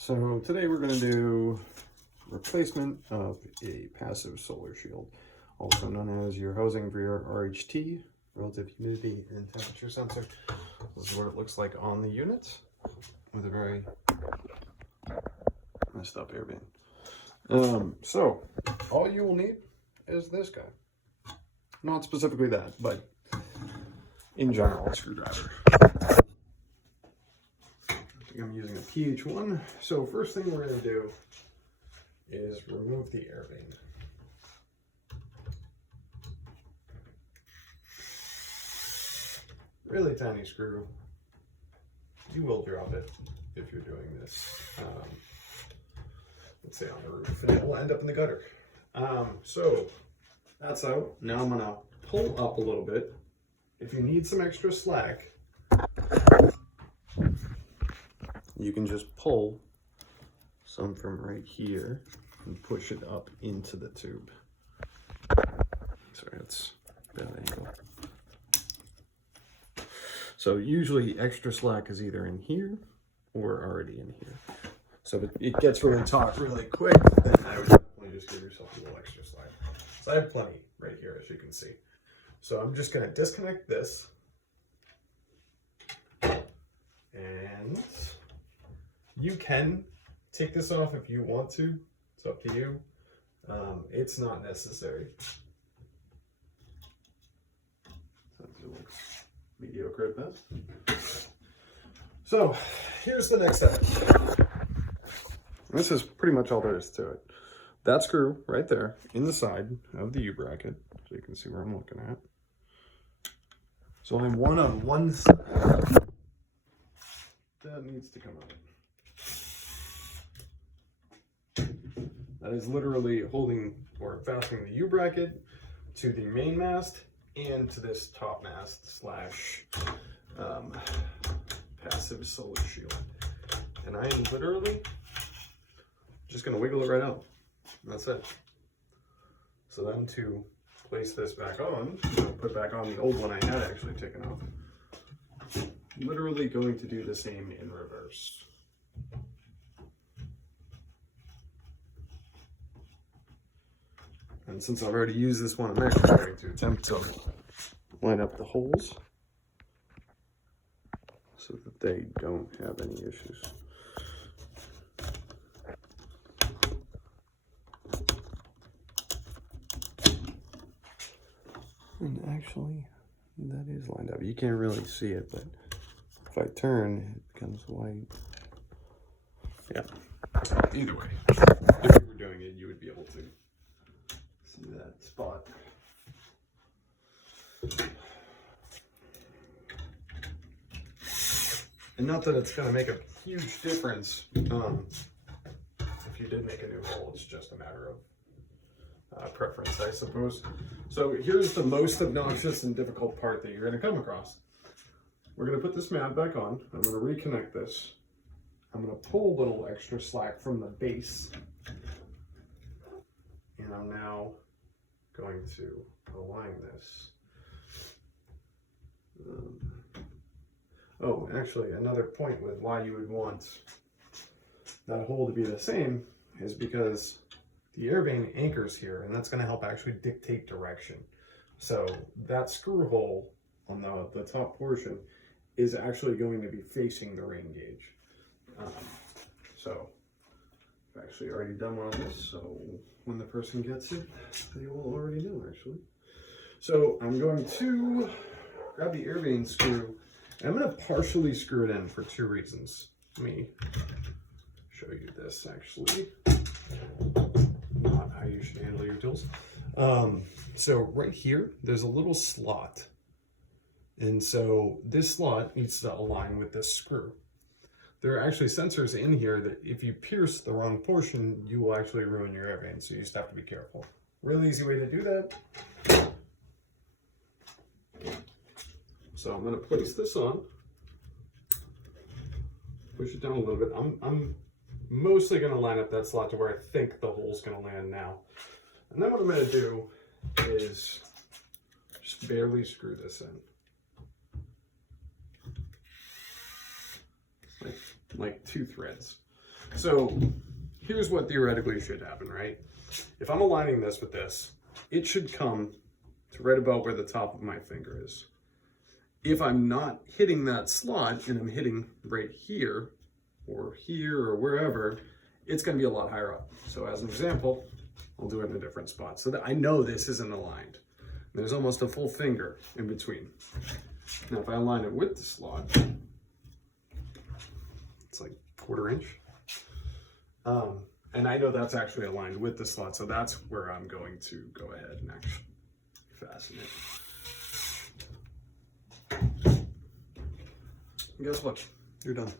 So today we're going to do replacement of a passive solar shield, also known as your housing for your RHT, relative humidity and temperature sensor. This is what it looks like on the unit with a very messed up air vane. So all you will need is this guy. Not specifically that, but in general, a screwdriver. I'm using a PH1. So first thing we're going to do is remove the air vane. Really tiny screw. You will drop it if you're doing this, let's say on the roof, and it will end up in the gutter. So that's out. Now I'm going to pull up a little bit. If you need some extra slack, you can just pull some from right here and push it up into the tube. Sorry, that's a bad angle. So usually extra slack is either in here or already in here. So if it gets really taut really quick, then I would definitely just give yourself a little extra slack. So I have plenty right here, as you can see. So I'm just going to disconnect this. And you can take this off if you want to. It's up to you. It's not necessary. It looks mediocre at best. So here's the next step. This is pretty much all there is to it. That screw right there in the side of the U-bracket, so you can see where I'm looking at. So only one on one side. That needs to come out. That is literally holding or fastening the U-bracket to the main mast and to this top mast slash passive solar shield. And I am literally just going to wiggle it right out. That's it. So then to place this back on, I'll put back on the old one I had actually taken off. Literally going to do the same in reverse. And since I've already used this one, I'm actually going to attempt to line up the holes so that they don't have any issues. And actually, that is lined up. You can't really see it, but if I turn, it becomes white. Yeah. Either way, if you were doing it, you would be able to see that spot. And not that it's going to make a huge difference. If you did make a new hole, it's just a matter of preference, I suppose. So here's the most obnoxious and difficult part that you're going to come across. We're going to put this MAV back on. I'm going to reconnect this. I'm going to pull a little extra slack from the base. And I'm now going to align this. Oh, actually, another point with why you would want that hole to be the same is because the air vane anchors here, and that's going to help actually dictate direction. So that screw hole on the top portion is actually going to be facing the rain gauge. So I've actually already done one of this, so when the person gets it, they will already know actually. So I'm going to grab the air vane screw, and I'm going to partially screw it in for two reasons. Let me show you this actually. Not how you should handle your tools. So right here, there's a little slot. And so this slot needs to align with this screw. There are actually sensors in here that if you pierce the wrong portion, you will actually ruin your air vane. So you just have to be careful. Really easy way to do that. So I'm going to place this on. Push it down a little bit. I'm mostly going to line up that slot to where I think the hole's going to land now. And then what I'm going to do is just barely screw this in. Like two threads. So here's what theoretically should happen, right? If I'm aligning this with this, it should come to right about where the top of my finger is. If I'm not hitting that slot and I'm hitting right here or wherever, it's going to be a lot higher up. So as an example, I'll do it in a different spot so that I know this isn't aligned. There's almost a full finger in between. Now if I align it with the slot, it's like 1/4 inch. And I know that's actually aligned with the slot, so that's where I'm going to go ahead and actually fasten it. And guess what? You're done.